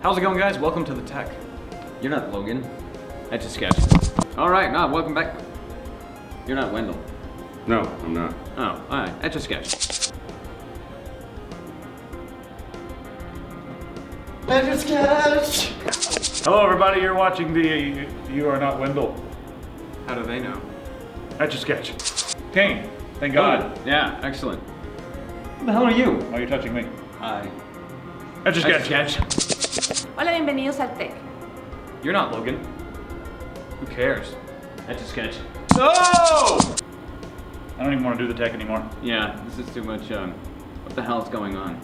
How's it going, guys? Welcome to the tech. You're not Logan. That's a sketch. All right, welcome back. You're not Wendell. No, I'm not. Oh, all right, that's a sketch. That's a sketch. Hello, everybody. You're watching the You Are Not Wendell. How do they know? That's a sketch. Kane, thank God. Good. Yeah, excellent. Who the hell are you? Why are you touching me? Hi. That's a sketch. Hola, bienvenidos al Tech. You're not Logan. Who cares? That's a sketch. No! I don't even want to do the tech anymore. Yeah, this is too much, what the hell is going on?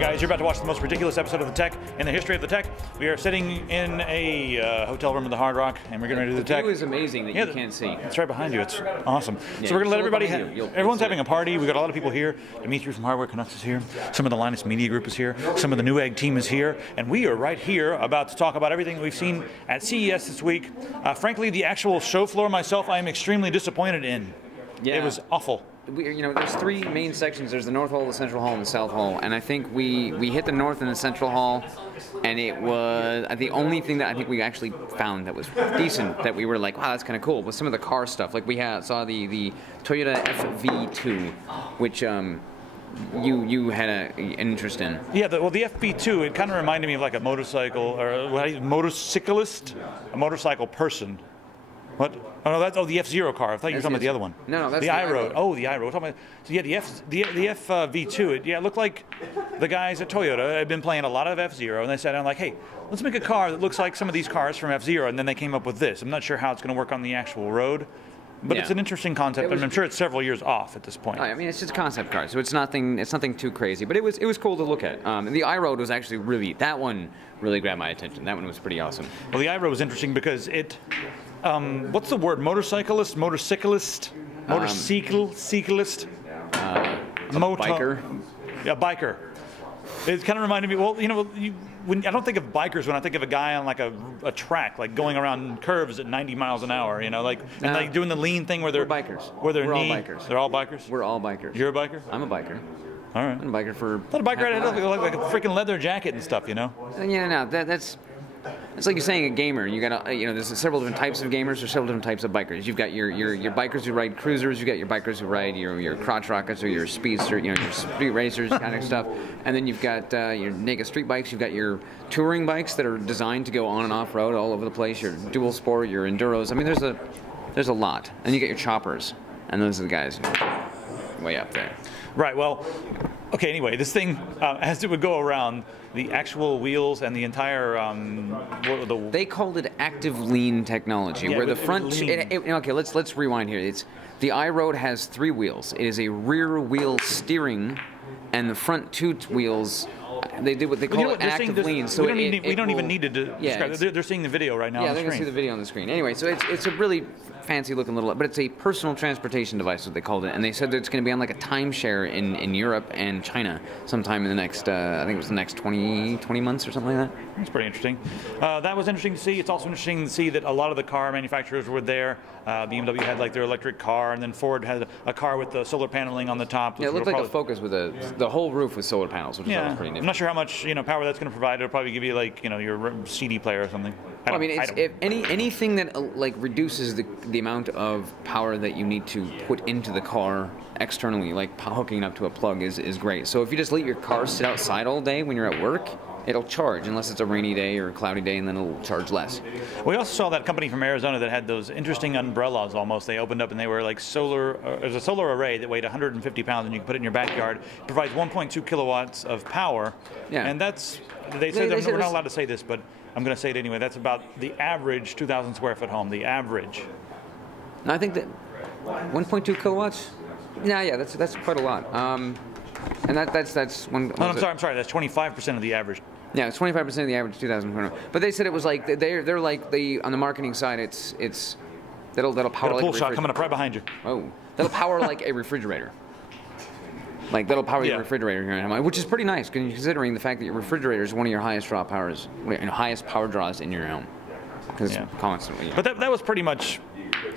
Guys, you're about to watch the most ridiculous episode of the tech in the history of the tech. We are sitting in a hotel room at the Hard Rock, and we're getting ready to do the tech. It was amazing that Yeah, you can't see. it's right behind you. It's awesome. So we're gonna let everybody. Everyone's having a party. We got a lot of people here. Dimitri from Hardware Canucks is here. Some of the Linus Media Group is here. Some of the Newegg team is here, and we are right here about to talk about everything we've seen at CES this week. Frankly, the actual show floor myself, I am extremely disappointed in. Yeah. It was awful. There's three main sections. There's the North Hall, the Central Hall, and the South Hall. And I think we hit the North and the Central Hall, and it was the only thing that I think we actually found that was decent, that we were like, wow, that's kind of cool, was some of the car stuff. Like we saw the Toyota FV2, which you had an interest in. Yeah, the FB2, it kind of reminded me of like a motorcycle, or a motorcyclist, a motorcycle person. What? Oh no, that's the F-Zero car. I thought you were talking about the other one. No, that's the iRoad. Oh, the iRoad. We're talking about, so yeah, the FV2. It looked like the guys at Toyota had been playing a lot of F-Zero, and they sat down like, hey, let's make a car that looks like some of these cars from F-Zero, and then they came up with this. I'm not sure how it's going to work on the actual road, but it's an interesting concept, and I'm sure it's several years off at this point. I mean, it's just a concept car, so it's nothing too crazy, but it was cool to look at. The iRoad was actually that one really grabbed my attention. That one was pretty awesome. Well, the iRoad was interesting because it. What's the word? Motorcyclist? Motor? Biker. Yeah, biker. It kind of reminded me. Well, I don't think of bikers when I think of a guy on like a track, like going around curves at 90 miles an hour. And like doing the lean thing where they're bikers. They're all bikers. We're all bikers. You're a biker? I'm a biker. All right. I'm a biker for. I thought a biker had like a freaking leather jacket and stuff. Yeah, no, that's. It's like you're saying a gamer. You got there's several different types of gamers. There's several different types of bikers. You've got your bikers who ride cruisers. You got your bikers who ride your crotch rockets or your speedster, your street racers kind of stuff. And then you've got your naked street bikes. You've got your touring bikes that are designed to go on and off road all over the place. Your dual sport, your enduros. I mean, there's a lot. And you get your choppers, and those are the guys way up there. Right, well, okay, anyway, this thing, as it would go around, the actual wheels and the entire... They called it active lean technology. Yeah, where it was lean. Okay, let's rewind here. The iRoad has 3 wheels. It is a rear wheel steering, and the front 2 wheels, they do what they call active lean. So we don't even need to describe it. They're seeing the video right now on the screen. See the video on the screen. Anyway, so it's a really fancy looking little, but it's a personal transportation device, what they called it, and they said that it's going to be on like a timeshare in Europe and China sometime in the next, I think it was the next 20 months or something like that. That's pretty interesting. That was interesting to see. It's also interesting to see that a lot of the car manufacturers were there. BMW had like their electric car, and then Ford had a car with the solar paneling on the top, which would probably Focus with the whole roof with solar panels. Yeah, I'm not sure how much power that's going to provide. It'll probably give you like your CD player or something. I mean, anything that like reduces the amount of power that you need to put into the car externally, like hooking up to a plug, is great. So if you just leave your car sit outside all day when you're at work, it'll charge unless it's a rainy day or a cloudy day, and then it'll charge less. We also saw that company from Arizona that had those interesting umbrellas almost. They opened up and they were like solar. There's a solar array that weighed 150 pounds, and you can put it in your backyard. It provides 1.2 kilowatts of power, and that's. They said we're not allowed to say this, but I'm going to say it anyway. That's about the average 2,000 square foot home. The average. I think that 1.2 kilowatts. Yeah, that's quite a lot. And that's one. Oh, I'm sorry. That's 25% of the average. Yeah, it's 25% of the average 2,000. But they said it was like they're like on the marketing side. It's that'll power. Got a pool shot coming up right behind you. Oh. That'll power like a refrigerator. Like that'll power your refrigerator here, which is pretty nice considering the fact that your refrigerator is one of your highest highest power draws in your home. But that was pretty much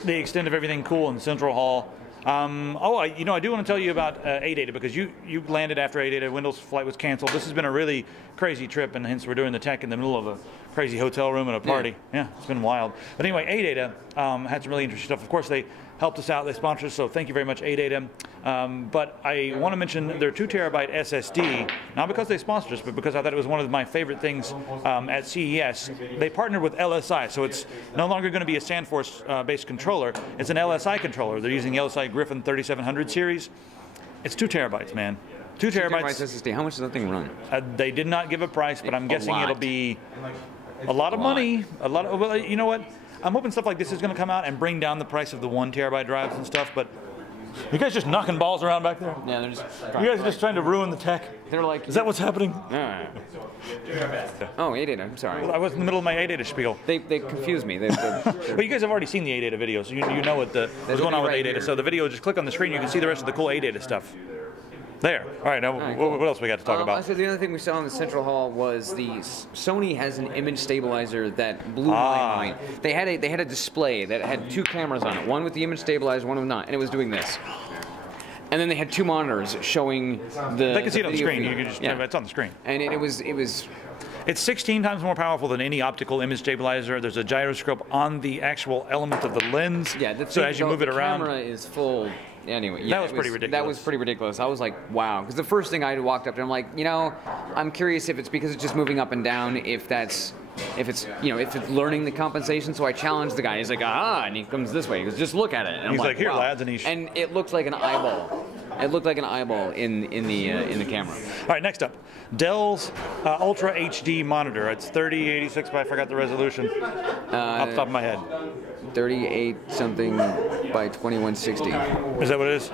the extent of everything cool in Central Hall. I do want to tell you about A-Data because you landed after A-Data. Wendell's flight was canceled. This has been a really crazy trip, and hence we're doing the tech in the middle of a crazy hotel room and a party. Yeah, it's been wild. But anyway, A-Data had some really interesting stuff. Of course, they helped us out. They sponsored us, so thank you very much, A-Data. But I want to mention their 2 terabyte SSD, not because they sponsored us, but because I thought it was one of my favorite things at CES. They partnered with LSI, so it's no longer going to be a SandForce-based controller. It's an LSI controller. They're using the LSI Griffin 3700 series. It's 2 terabytes, man. 2 terabytes. SSD. How much does that thing run? They did not give a price, but I'm guessing it'll be a lot of money. Well, you know what? I'm hoping stuff like this is going to come out and bring down the price of the 1 terabyte drives and stuff, but you guys just knocking balls around back there? You guys are just trying to ruin the tech? Is that what's happening? Oh, A-Data, I'm sorry. I was in the middle of my A-Data spiel. They confused me. Well, you guys have already seen the A-Data video, so you know what's going on with A-Data. So the video, just click on the screen, you can see the rest of the cool A-Data stuff. There. All right, now what else we got to talk about? Actually, the other thing we saw in the Central Hall was Sony has an image stabilizer that blew my mind. They had a display that had 2 cameras on it, one with the image stabilizer, one with not, and it was doing this. And then they had 2 monitors showing the. They can see it on the screen. You can just it's on the screen. And it was. It's 16 times more powerful than any optical image stabilizer. There's a gyroscope on the actual element of the lens, so as you move it around. The camera is full. Anyway, that was pretty ridiculous. That was pretty ridiculous. I was like, wow. Because the first thing I walked up and I'm like, I'm curious if it's because it's just moving up and down, if it's learning the compensation. So I challenged the guy. He's like, and he comes this way. He goes, just look at it. And he's like, here, lads, and it looked like an eyeball. It looked like an eyeball in the camera. All right, next up, Dell's Ultra HD monitor. It's 3086, but I forgot the resolution off the top of my head. 38 something by 2160. Is that what it is?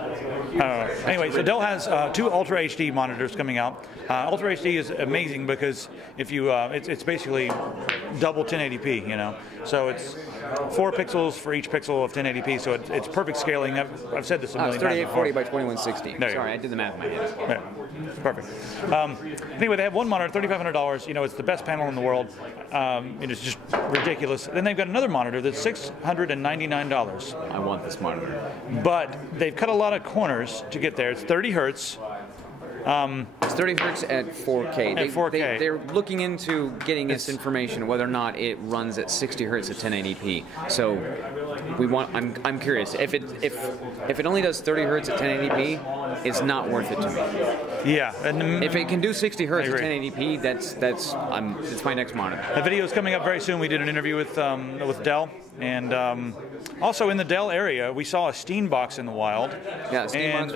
Anyway, so Dell has 2 Ultra HD monitors coming out. Ultra HD is amazing because if you, it's basically double 1080p, So it's 4 pixels for each pixel of 1080p, so it's perfect scaling. I've said this a million times before. 3840 by 2160. There you go. Yeah, perfect. Anyway, they have one monitor, $3,500. It's the best panel in the world. It's just ridiculous. Then they've got another monitor that's $699. But they've cut a lot of corners to get there. It's 30 hertz. It's 30 hertz at 4K. At 4K. They're looking into getting this information, whether or not it runs at 60 hertz at 1080p. So I'm curious. If it only does 30 hertz at 1080p, it's not worth it to me. Yeah. And if it can do 60 hertz at 1080p, that's my next monitor. The video is coming up very soon. We did an interview with Dell, and also in the Dell area, we saw a Steam box in the wild. Yeah, it's an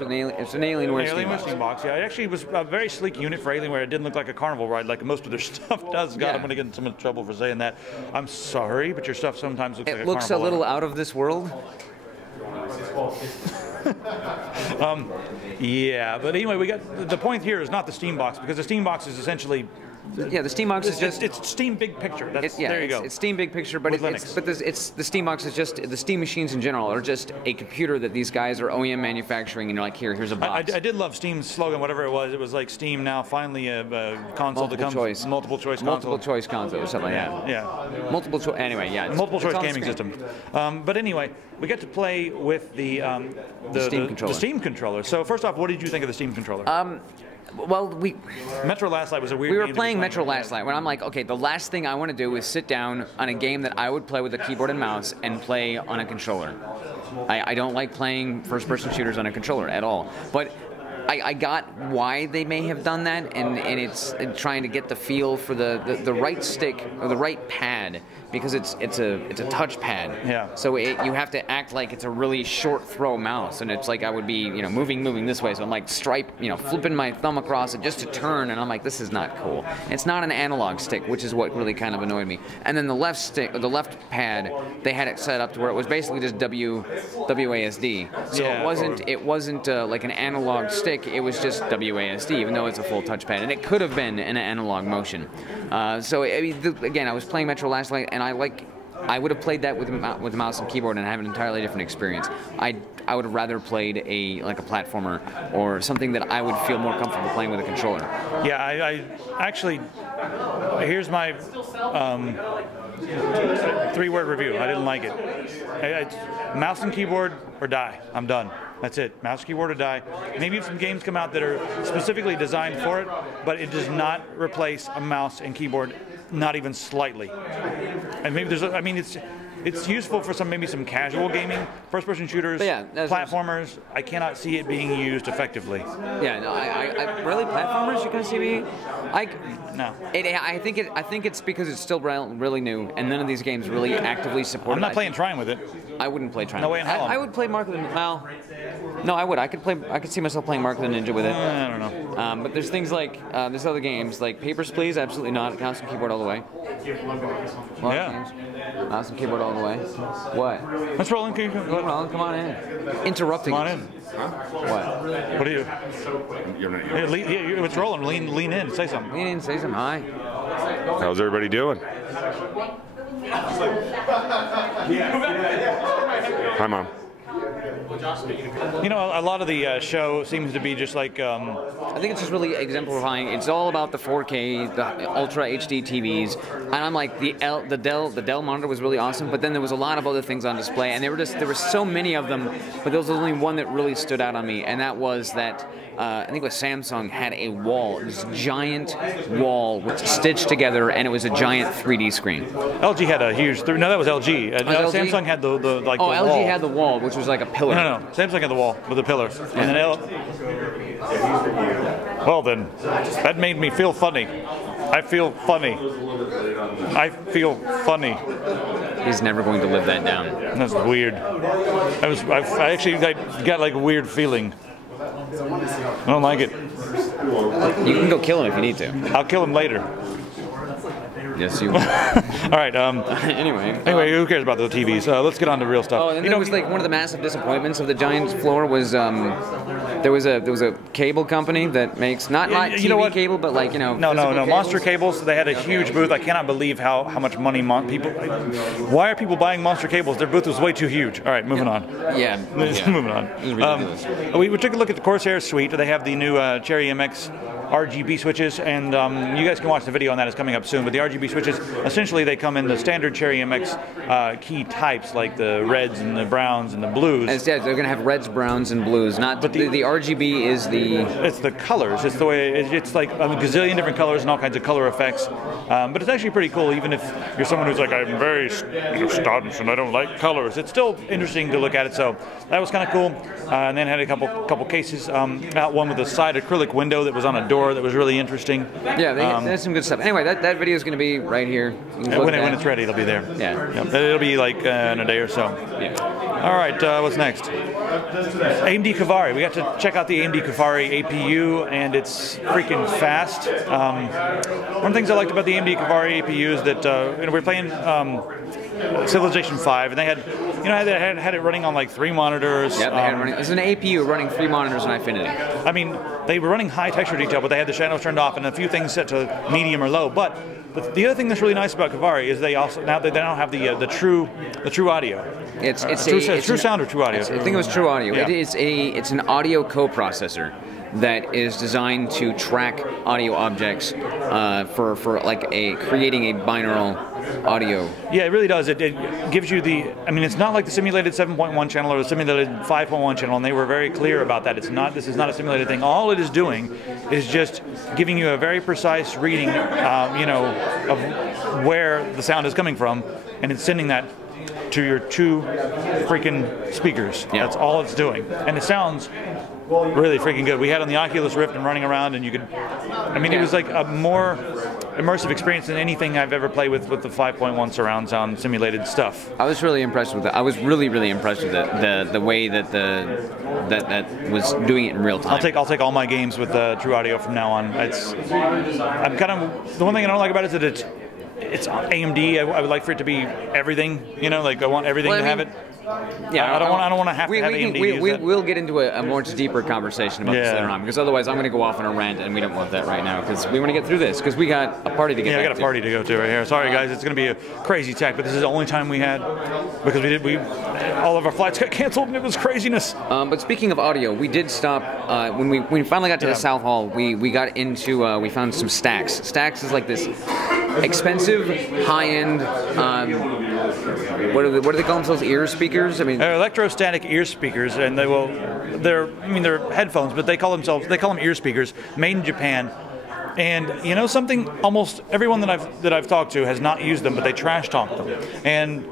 Alienware Steam box. Yeah, it actually was a very sleek unit for Alienware. It didn't look like a carnival ride like most of their stuff does. God, I'm going to get in so much trouble for saying that. I'm sorry, but your stuff sometimes looks like a carnival. It looks a little out of this world. Yeah, but anyway, we got the point here is not the Steam box, because the Steam box is essentially the Steam box is just, it's Steam Big Picture. There you go. It's Steam Big Picture, but with Linux. The Steam box is just the Steam machines in general are just a computer that these guys are OEM manufacturing, and they're like, here's a box. I did love Steam's slogan, whatever it was. It was like Steam now finally a console that comes multiple choice console. Multiple choice console or something like that. Yeah. Multiple choice. Anyway, yeah. Multiple choice gaming system. But anyway, we get to play with the Steam controller. So first off, what did you think of the Steam controller? Well, Metro Last Light was a weird game. We were playing Metro Last Light when I'm like, okay, the last thing I want to do is sit down on a game that I would play with a keyboard and mouse and play on a controller. I don't like playing first-person shooters on a controller at all. But I got why they may have done that, and it's trying to get the feel for the right stick or the right pad, because it's a touch pad. Yeah. So you have to act like it's a really short throw mouse, and it's like I would be moving this way. So I'm like flipping my thumb across it just to turn, and I'm like, this is not cool. It's not an analog stick, which is what really kind of annoyed me. And then the left pad, they had it set up to where it was basically just WASD. So it wasn't like an analog stick. It was just WASD, even though it's a full touchpad, and it could have been in an analog motion. Again, I was playing Metro Last Light, and I like I would have played that with mouse and keyboard and have an entirely different experience. I would have rather played a platformer or something that I would feel more comfortable playing with a controller. Yeah, I actually, here's my 3-word review. I didn't like it. Mouse and keyboard or die. I'm done. That's it. Mouse, keyboard, or die. Maybe if some games come out that are specifically designed for it, but it does not replace a mouse and keyboard, not even slightly. And maybe there's, I mean, it's useful for maybe some casual gaming, first-person shooters, platformers. I cannot see it being used effectively. Yeah, no, really platformers you can see me? No. I think it's because it's still really new, and none of these games really actively support. I'm not playing Trine with it. I wouldn't play Trine. No way in hell. I would play Mark of the Ninja. No, I would. I could see myself playing Mark of the Ninja with it. I don't know. But there's things like there's other games like Papers, Please. Absolutely not. Mouse and keyboard all the way. Yeah. Mouse and keyboard all the way. What? Let's roll in. Well, come on in. Interrupting. Come on in. What do you? It's rolling. Lean in. Say something. Lean in. Say something. Hi. How's everybody doing? Hi, Mom. You know, a lot of the show seems to be just like. I think it's just really exemplifying. It's all about the 4K, the Ultra HD TVs, and I'm like the Dell monitor was really awesome, but then there was a lot of other things on display, and there were so many of them, but there was only one that really stood out on me, and that was that I think it was Samsung had a wall, this giant wall, which stitched together, and it was a giant 3D screen. LG had a huge. No, that was LG. Samsung had the wall. LG had the wall, which was like a pillar. No. Samsung had the wall with a pillar, and then well then, that made me feel funny. I feel funny. I feel funny. He's never going to live that down. That's weird. I actually got like a weird feeling. I don't like it. You can go kill him if you need to. I'll kill him later. Yes, you will. All right. Anyway, who cares about the TVs? Let's get on to real stuff. You know, like one of the massive disappointments of the giant floor was there was a cable company that makes not like you know what? cable, but like No. Monster Cables. They had a huge booth. I cannot believe how much money people. Why are people buying Monster Cables? Their booth was way too huge. All right, moving on. Yeah. Moving on. We took a look at the Corsair suite. They have the new Cherry MX RGB switches, and you guys can watch the video on that. It's coming up soon. But the RGB switches, essentially, they come in the standard Cherry MX key types, like the reds and the browns and the blues. They're going to have reds, browns, and blues. But the RGB is the. It's the colors. It's the way. It's like a gazillion different colors and all kinds of color effects. But it's actually pretty cool, even if you're someone who's like, I'm very staunch and I don't like colors. It's still interesting to look at it. So that was kind of cool. And then had a couple cases. Out one with a side acrylic window that was on a door that was really interesting. Yeah, that's some good stuff. Anyway, that video is going to be right here. When it's ready, it'll be there. Yeah. Yep. It'll be like in a day or so. All right, what's next? AMD Kavari. We got to check out the AMD Kavari APU, and it's freaking fast. One of the things I liked about the AMD Kavari APU is that we were playing Civilization 5, and they had, had it running on like 3 monitors. It's an APU running 3 monitors on Infinity. I mean, they were running high texture detail, but they had the shadows turned off and a few things set to medium or low. But the other thing that's really nice about Kavari is they now have the true audio. It's true sound or true audio. I think it was true audio. Yeah. It's an audio coprocessor that is designed to track audio objects for creating a binaural audio. Yeah, it really does. It gives you it's not like the simulated 7.1 channel or the simulated 5.1 channel, and they were very clear about that. This is not a simulated thing. All it is doing is just giving you a very precise reading, of where the sound is coming from, and it's sending that to your 2 freaking speakers. Yeah. That's all it's doing, and it sounds really freaking good. We had on the Oculus Rift and running around, and it was like a more immersive experience than anything I've ever played with the 5.1 surround sound simulated stuff. I was really impressed with it. I was really impressed with the way that that was doing it in real time. I'll take all my games with true audio from now on. The one thing I don't like about it is that it's AMD. I would like for it to be everything. I want everything to have it. I don't want to have to have AMD to use that. We'll get into a much deeper conversation about Celeron, because otherwise I'm going to go off on a rant, and we don't want that right now, because we want to get through this, because we got a party to get we got a party to go to right here. Sorry guys, it's going to be a crazy tech, but this is the only time we had, because all of our flights got canceled and it was craziness. But speaking of audio, we did stop when we finally got to the South Hall. We got into we found some Stax. Stax is like this expensive, high-end. What do they call themselves? Ear speakers? I mean, electrostatic ear speakers, and they're headphones, but they call them ear speakers, made in Japan. And you know something? Almost everyone that I've talked to has not used them, but they trash talk them. And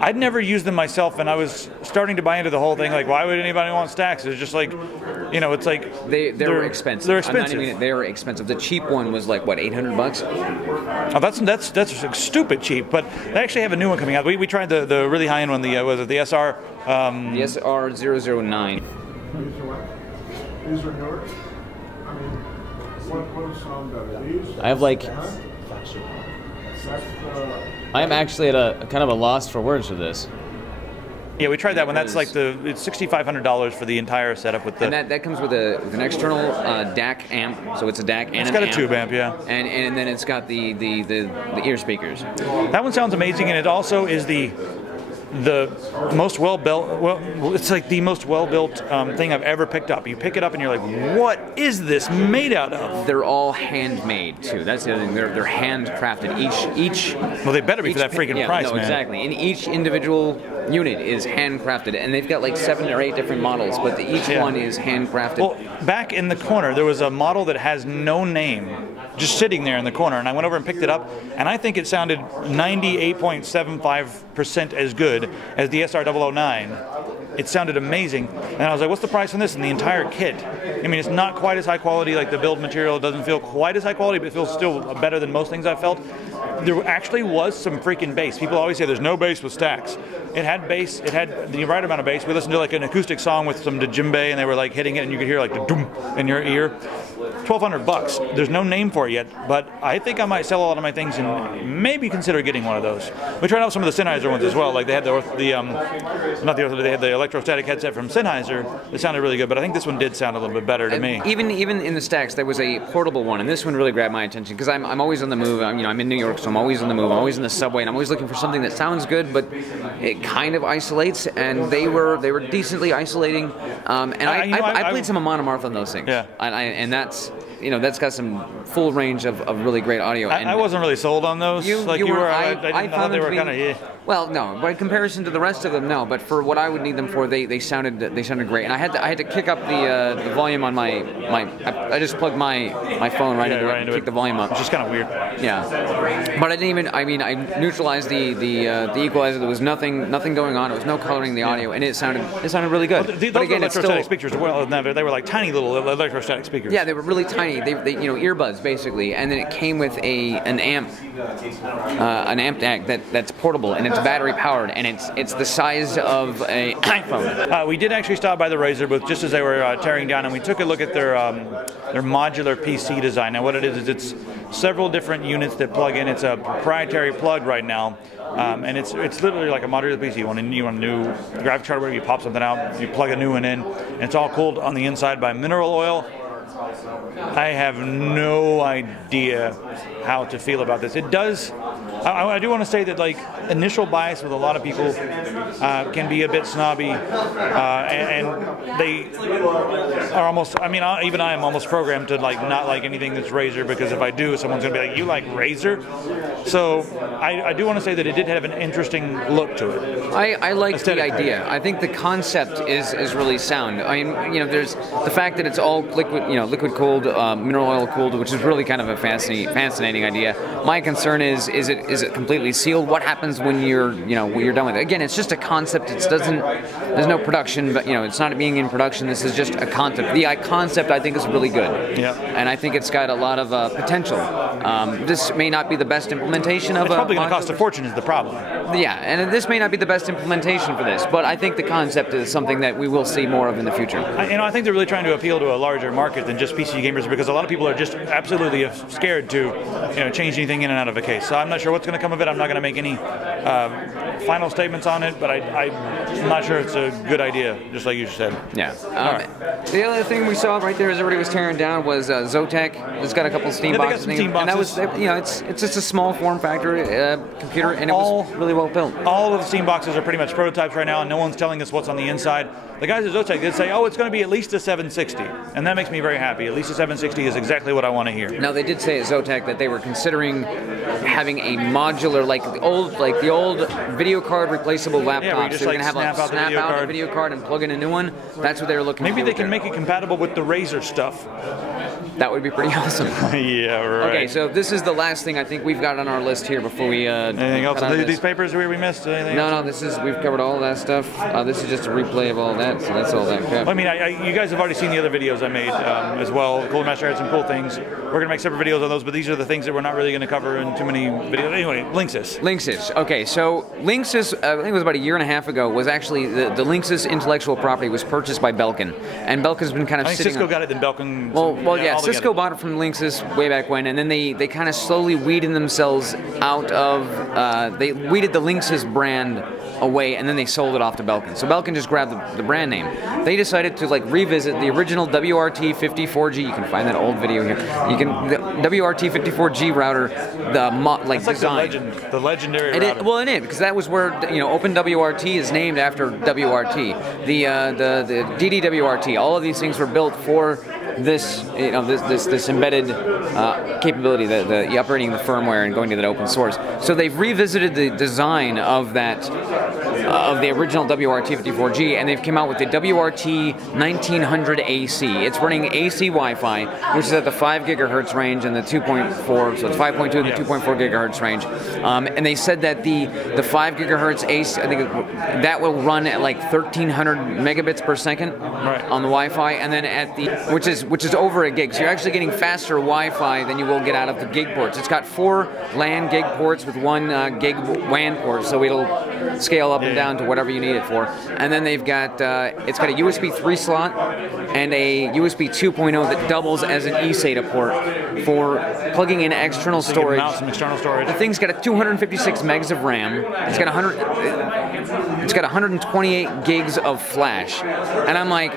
I'd never used them myself, and I was starting to buy into the whole thing. Like, why would anybody want Stax? It's just like, it's like they're expensive. They're expensive. They were expensive. The cheap one was like what, $800? Oh, that's stupid cheap. But they actually have a new one coming out. We tried the really high end one. Was it the SR? The SR009. These are newer. I mean, what is sound better? These? I have like. I am actually at a kind of a loss for words for this. Yeah, we tried that one. That's like it's $6,500 for the entire setup with the. That comes with an external DAC amp, so it's a DAC amp. It's got a tube amp, yeah. And then it's got the ear speakers. That one sounds amazing, and it also is the most well-built. Well, it's like the most well-built thing I've ever picked up. You pick it up and you're like, what is this made out of? They're all handmade. So that's the thing. They're handcrafted. Each. Well, they better be for that freaking price, no, man. Exactly. And each individual unit is handcrafted, and they've got like 7 or 8 different models, but each one is handcrafted. Well, back in the corner, there was a model that has no name, just sitting there in the corner, and I went over and picked it up, and I think it sounded 98.75% as good as the SR009. It sounded amazing, and I was like, what's the price on this? And the entire kit, I mean, it's not quite as high quality, like the build material doesn't feel quite as high quality, but it feels still better than most things I've felt. There actually was some freaking bass. People always say there's no bass with Stax. It had bass, it had the right amount of bass. We listened to like an acoustic song with some djembe, and they were like hitting it, and you could hear like the doom in your ear. $1,200. There's no name for it yet, but I think I might sell a lot of my things and maybe consider getting one of those. We tried out some of the Sennheiser ones as well. Like they had they had the electrostatic headset from Sennheiser. It sounded really good, but I think this one did sound a little bit better to me. Even in the Stax, there was a portable one, and this one really grabbed my attention because I'm always on the move. I'm in New York, so I'm always on the move. I'm always in the subway, and I'm always looking for something that sounds good, but it kind of isolates. And they were decently isolating. And I played some Amon Amarth on those things. Yeah. And that's got some full range of really great audio. I wasn't really sold on those like you were. I thought they were kind of Well, no, by comparison to the rest of them, no. But for what I would need them for, they sounded great. And I had to kick up the volume on my. I just plugged my phone right into it. The volume up. It's just kind of weird. Yeah, but I didn't even. I mean, I neutralized the equalizer. There was nothing going on. There was no coloring the audio, and it sounded really good. Well, those were electrostatic speakers. Well, they were like tiny little electrostatic speakers. Yeah, they were really tiny. They earbuds basically, and then it came with an amp DAC that's portable and it's battery powered, and it's the size of an iPhone. We did actually stop by the Razer booth just as they were tearing down, and we took a look at their modular PC design. Now, what it is it's several different units that plug in. It's a proprietary plug right now. And it's literally like a modular PC. You want a new graphics card, whatever, you pop something out, you plug a new one in, and it's all cooled on the inside by mineral oil. I have no idea how to feel about this. It does. I do want to say that like initial bias with a lot of people can be a bit snobby, and they are almost. I mean, even I am almost programmed to like not like anything that's Razer, because if I do, someone's going to be like, "You like Razer?" So I do want to say that it did have an interesting look to it. I like the idea. I think the concept is really sound. I mean, there's the fact that it's all liquid cooled, mineral oil cooled, which is really kind of a fascinating idea. My concern is it completely sealed? What happens when you're done with it? Again, it's just a concept. There's no production, but it's not being in production. This is just a concept. The concept I think is really good. Yeah. And I think it's got a lot of potential. This may not be the best implementation of. It's probably going to cost a fortune is the problem. Yeah, and this may not be the best implementation for this, but I think the concept is something that we will see more of in the future. I think they're really trying to appeal to a larger market than just PC gamers, because a lot of people are just absolutely scared to change anything in and out of a case. So I'm not sure what's going to come of it. I'm not going to make any final statements on it, but I'm not sure it's a good idea, just like you said. Yeah. All right. The other thing we saw right there as everybody was tearing down was Zotac. It's got a couple Steam Yeah, they boxes. got some Steam boxes. And that was, it's just a small form factor computer, and it All- was really well built. All of the Steam boxes are pretty much prototypes right now, and no one's telling us what's on the inside. The guys at Zotac did say, oh, it's going to be at least a 760, and that makes me very happy. At least a 760 is exactly what I want to hear. Now they did say at Zotac that they were considering having a modular, like the old video card replaceable laptop. Yeah, where you just, like, snap out the video card. And plug in a new one. That's what they were looking. Maybe for. they can make it compatible with the Razer stuff. That would be pretty awesome. Yeah, right. Okay, so this is the last thing I think we've got on our list here before we. Anything else? These papers we missed? Anything else? No, we've covered all that stuff. This is just a replay of all that. So that's all we've got. Well, I mean, you guys have already seen the other videos I made as well. Cooler Master had some cool things. We're going to make separate videos on those, but these are the things that we're not really going to cover in too many videos. Anyway, Linksys. Linksys. Okay, so Linksys, I think it was about a year and a half ago, was actually the Linksys intellectual property was purchased by Belkin, and Belkin's been kind of. I think Cisco got it, then Belkin. Yeah, Cisco bought it from Linksys way back when, and then they kind of slowly weeded themselves out of. They weeded the Linksys brand away, and then they sold it off to Belkin. So Belkin just grabbed the brand name. They decided to revisit the original WRT54G. You can find that old video here. The WRT54G router. That's like the legendary router. Well, it is, because that was where OpenWRT is named after WRT. The DDWRT. All of these things were built for this this embedded capability, the operating the firmware and going to that open source. So they've revisited the design of that of the original WRT54G, and they've come out with the WRT 1900 AC. It's running AC Wi-Fi, which is at the 5 gigahertz range and the 2.4, so it's 5.2 to 2.4 gigahertz range. And they said that the 5 gigahertz AC, I think that will run at like 1300 megabits per second on the Wi-Fi, and then at the which is over a gig. So you're actually getting faster Wi-Fi than you will get out of the gig ports. It's got 4 LAN gig ports with 1 gig WAN port, so it'll scale up and down to whatever you need it for. And then they've got it's got a USB 3 slot and a USB 2.0 that doubles as an eSATA port for plugging in external storage. So you can mount some external storage. The thing's got a 256 megs of RAM. It's got 128 gigs of flash, and I'm like,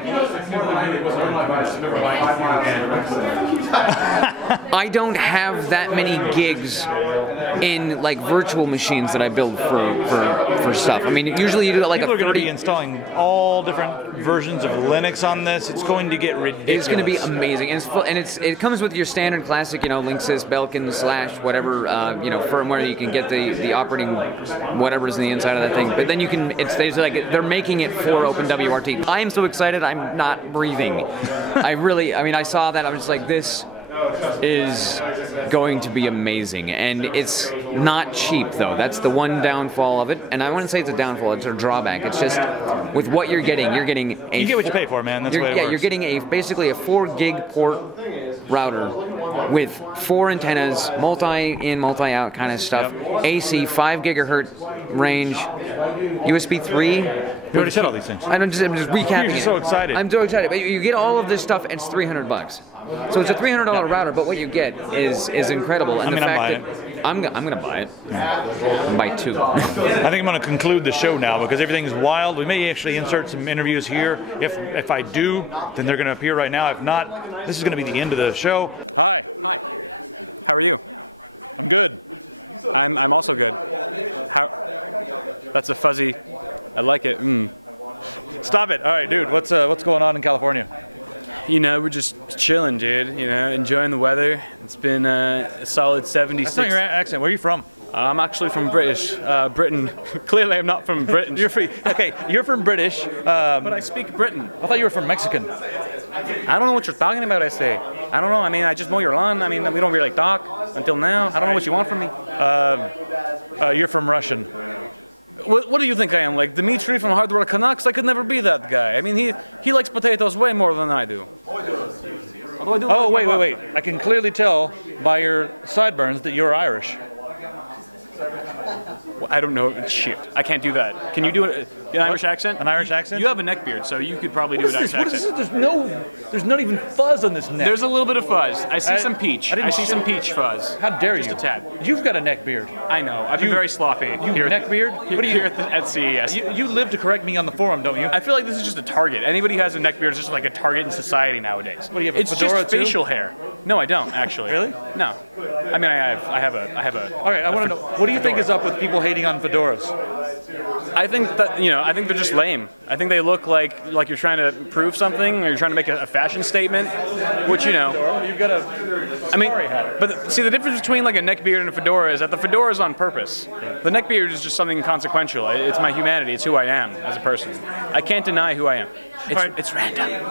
I don't have that many gigs in virtual machines that I build for stuff. I mean, usually you do like people are going to be installing all different versions of Linux on this. It's going to get ridiculous. It's going to be amazing, and it comes with your standard classic, Linksys, Belkin, / whatever, firmware. You can get the operating whatever's in the inside of the thing, but then you can. They're making it for OpenWRT. I am so excited. I'm not breathing. I saw that. I was like, this is going to be amazing, and it's not cheap though. That's the one downfall of it, and I wouldn't say it's a downfall, it's a drawback. It's just with what you're getting you get what you pay for, man. That's the way it works. You're getting basically a 4 gig port router with 4 antennas, multi-in, multi-out kind of stuff, AC, 5 gigahertz range, USB 3. You already said all these things. I'm just recapping. You're just so excited. I'm so excited. But you get all of this stuff, and it's $300. So it's a $300 router, but what you get is incredible. And I'm buying it. I'm gonna buy it. I'll buy it too. I think I'm going to conclude the show now because everything's wild. We may actually insert some interviews here. If I do, then they're going to appear right now. If not, this is going to be the end of the show. Hi. Hi. How are you? I'm good. I'm also good. How? That's a fuzzy. I like it. Stop it. All right, dude. What's going on in California? We're just chilling, dude. Enjoying the weather. It's been a solid 76. That's not your accent. Where are you from? I'm actually from Britain. Clearly, I'm not from Britain. You're from British. But I speak Britain. I thought you were from Mexican. I don't know what you're talking about, I say. I don't know. I mean, I just mow your lawn. I mean, we don't really talk until now. I don't know what you want from me. You're from Russian. What do you think I am, like Dmitry from Hardware Canucks? I could never be that guy. I mean, he likes potatoes way more than I do. Oh, wait. I can clearly tell by your sideburns that you're Irish. Well, I don't know. Shit. I can't do that. Can you do it? An Irish accent? An Irish accent? You have a neck beard, so you could probably do What an is Irish this? What is accent. this? There's not even fuzz on this neck. There's a little bit of fuzz. I see I- some peach. I didn't I see see- some peach fuzz. How dare Just you? a tad. You've got a neck beard. I know. I've been very sloppy. You neck beard? What are you here at CES? You live to correct me on the forum, don't you? I feel like this is just a target. Anybody who has a neck beard is just like a target in society nowadays. What do you have, a It's fedora just too? facial hair. No, I don't actually. Really? No. I mean, I have a. All right, I want to know, what do you think is up with people hating on fedoras? I think that I think they're just lame. I think they look like you're trying to prove something or you're trying to make a fashion statement, which You've got a I mean, safari hat. but see the difference between like a neck beard and a fedora is that the fedora is on purpose. The neck beard is just something consequential. It's my humanity. It's who I am as a person. I can't deny who I am. It's random.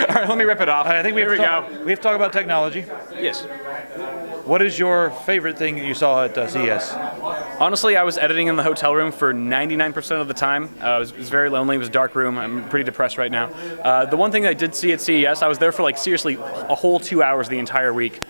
All right, let me rip it off. I think we Here have, we to go. we have to talk about technology. Yes. What is your favorite thing that you saw at CES? Honestly, I was editing in the hotel room for 99% of the time. It was very lonely. It was a dark room. I'm pretty depressed right now. The one thing I did see at CES, I was there for like seriously a whole 2 hours the entire week,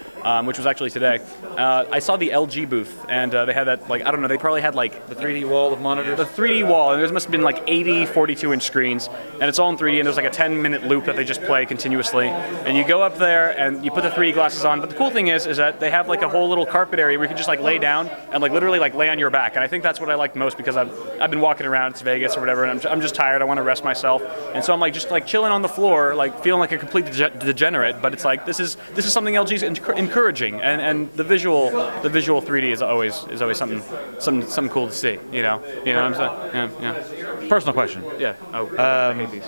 which was actually today. I saw the LG booth, and they had that, like, I don't know, they probably had like The 3D wall of monitors? the 3D wall, and there must have been like 80 42-inch screens, and it's all in 3D, and there's like a 10-minute loop that they just play continuously. And you go up there, and you put the 3D glasses on, but the cool thing is that they have like a whole little carpet area where you can just like lay down and like literally like lay on your back. And I think that's what I liked most because I've been walking around, it's Vegas or whatever, and I'm just tired, I want to rest myself. And so I'm like just like chilling on the floor, like feeling like a complete degenerate, but it's like this is something LG's encouraging, and the visual 3D is always something cool to see, you know what I'm saying? Yeah. Personal question. Yeah. Oh, I hate these.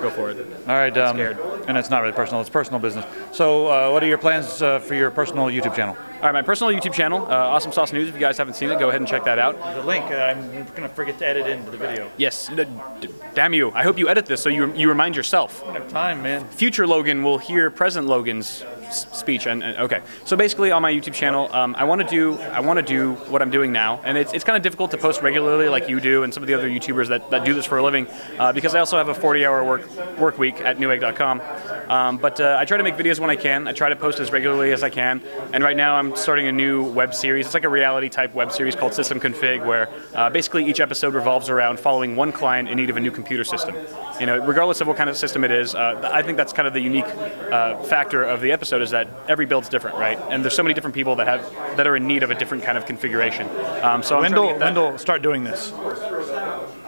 Go for it. All right. scared. And it's not really personal, it's personal business. So what are your plans for your personal YouTube channel? All right, my personal YouTube channel, Awesome Sauce News. If you guys haven't seen it, go ahead and check that out. The link, I'm going to forget to edit into the video. Yes, damn you. I hope you edit this so you remind yourself. I don't have time, man. Future Logan will hear present Logan's speech. And okay, so basically on my YouTube channel, I want to do what I'm doing now, and it's kind of difficult to post regularly like you do and some of the other YouTubers that do this for a living, because I also have a 40-hour work week at Newegg.com. But I try to make videos when I can. I try to post as regularly as I can, and right now I'm starting a new web series. It's like a reality type web series called System Config, where basically each episode revolves around following one client in need of a new computer system. You know, regardless of what kind of system it is, I think that's kind of the unique factor of the episode is that every build's different, right? And there's so many different people that are in need of a different kind of configuration. So Wendell, start doing this.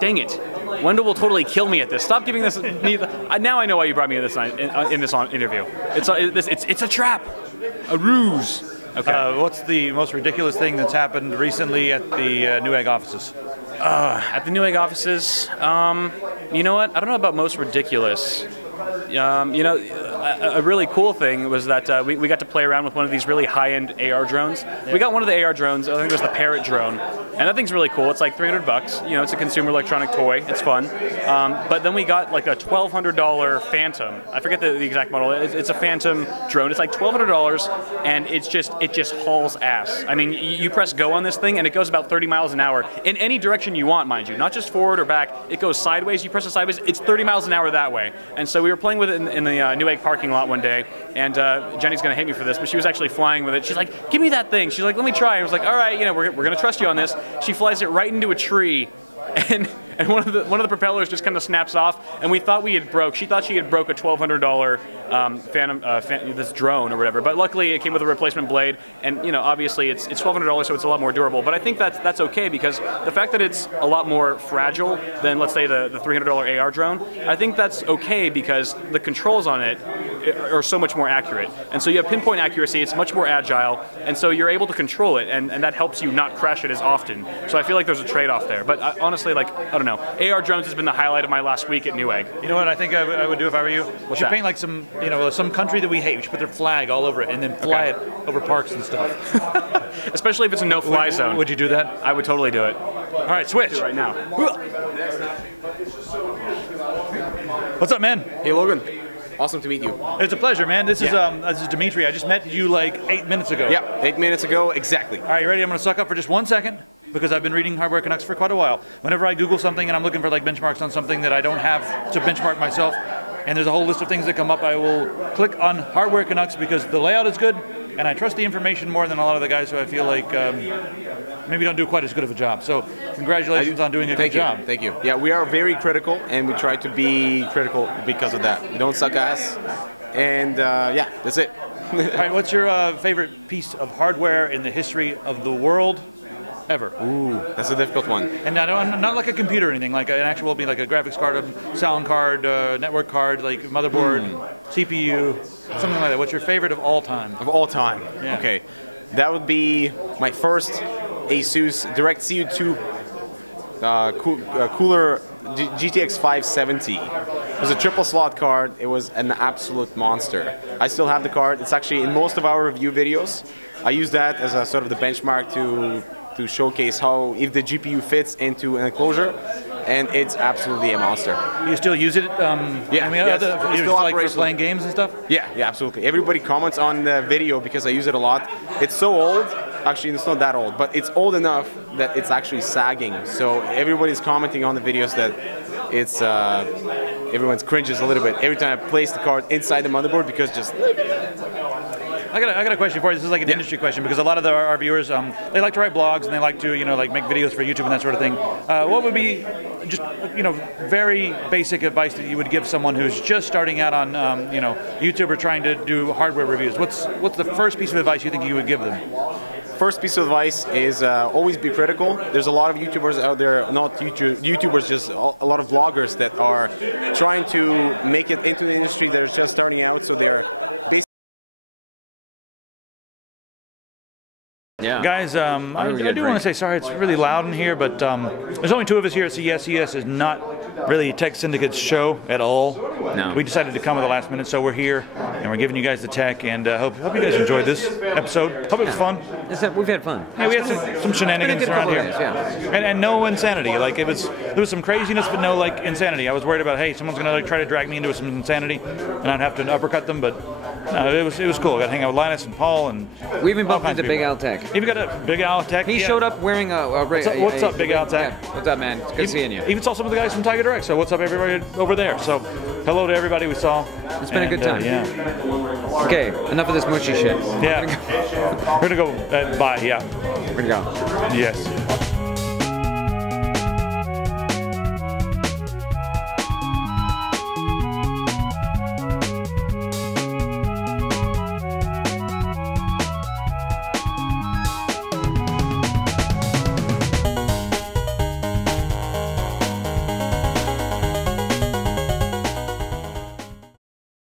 Dang it. Wendell will totally kill me at this. Stop giving this. Now I know why you brought me in this interview. It's a trap, a ruse. Okay. What's the most ridiculous thing that's happened recently at the Newegg offices? At the Newegg offices, you know what? I don't know about most ridiculous. A really cool thing was that we got to play around with one of these really high-end AR drones. We got one of the AR drones. I think it was the Parrot drone, and that thing's really cool. It's like $300. You know, it's a consumer electronic toy. It's fun. But then we got like a $1,200 Phantom. I forget the exact model. It's a Phantom drone. It's like $1,200, and it just hauls ass. I mean, you press go on this thing, and it goes about 30 miles an hour in any direction you want, mind you, not just forward or back. It goes sideways. You press it sideways. It's 30 miles an hour that way. And so we were playing with it in the Newegg parking lot one day, and Jenny's gonna hate me for this, but she was actually flying with it. She's like, "Give me that thing." She's like, "Let me try." I was like, "All right, you know, we're gonna trust you on this." She flies it right into a tree, and one of the propellers just kind of snaps off, and we thought we had broke. She thought she had broke a $1,200 Phantom, this drone or whatever. But luckily, it came with a replacement blade, and you know, obviously, it's $1,200, so it's a lot more durable. But I think that's okay because the fact that it's a lot more fragile than, let's say, the $300 AR drone, I think that's okay because the controls on it are so much more accurate, and so you have pinpoint accuracy. It's much more agile, and so you're able to control it, and that helps you not crash it as often. So I feel like there's a trade-off there. But honestly, like, I don't know. AR drones has been the highlight of my last week at Newegg. You know what I think I would do if I were you? We should that? paint like some country that we hate. We should put their flag all over it and then fly it over parks and stuff. Especially if it's a no-fly zone. Would you do that? I would totally do it. All right, switch. Right now. What's up, man? Hey, Logan. Awesome to meet you. It's a pleasure, man. This is Dimitri. I just met you like 8 minutes ago. Yeah, 8 minutes ago, exactly. All right, you ready? I'm going to suck up for just 1 second because I've been reading Hardware Canucks for quite a while. Whenever I Google something and I'm looking for like benchmarks on something that I don't have to benchmark myself, and there's a whole list of things that come up, I will click on Hardware Canucks because the layout is good and I trust the information more than a lot of the guys who I feel like maybe don't do quite as good of a job. So congratulations on doing a good job. Thank you. Yeah, we are very critical, and we try to be critical because of that. We don't suck ass, and yeah, that's it. All right, what's your favorite piece of hardware in the history of the world ever? Ooh, that's a difficult one. And not like a computer or anything, like an actual, be like a graphics card, a sound card, network card, like motherboard, CPU, something like that. What's your favorite of all time? Of all time? Yeah. Okay. That would be my first Asus Direct CU2 cooler GTX 570. It was a triple slot card. It was an absolute monster. I still have the card. It's actually in most of our review videos. I use that as a sort of the benchmark to showcase how if the GPU fits into an enclosure, and it's absolutely a monster. You still use it? Yeah, I mean, yes. you Still like for playing games and stuff? Yeah, absolutely. Everybody comments on the video because I use it a lot. It's so old. Actually, it's not that old, but it's old enough that it's actually sagging. So everybody's commenting on the videos that it's everyone's cringes a little bit every time I place the card inside the motherboard because just. I got a question for you. This is like an industry question because a lot of our viewers they like to write blogs and they like to like make videos for YouTube and that sort of thing. What would be just very basic advice that you would give someone who's just starting out on YouTube or trying to do hardware reviews? What's the first piece of advice you think you would give them? First piece of advice is always be critical. There's a lot of YouTubers out there, not YouTubers, just a lot of vloggers that are trying to make it into the industry. They're just starting out, so they're basically. Guys, I do want to say sorry, it's really loud in here, but there's only 2 of us here at CES. CES is not really Tech Syndicate's show at all. No. We decided to come at the last minute, so we're here, and we're giving you guys the tech, and hope you guys enjoyed this episode. Hope it was fun. We've had fun. Yeah, we had some shenanigans around here, and no insanity. Like there was some craziness, but no like insanity. I was worried about, hey, someone's gonna try to drag me into some insanity, and I'd have to uppercut them, but no, it was cool. I got to hang out with Linus and Paul and we even all kinds of people. Big Al Tech. Even got a Big Al Tech. He showed up wearing a what's up, Big Al Tech? What's up, man? Good seeing you. Even saw some of the guys from Tiger Direct. So what's up, everybody over there? So hello to everybody we saw. It's been a good time. Yeah. Okay, enough of this mushy shit. Yeah. We're gonna go bye. Yeah. Yes.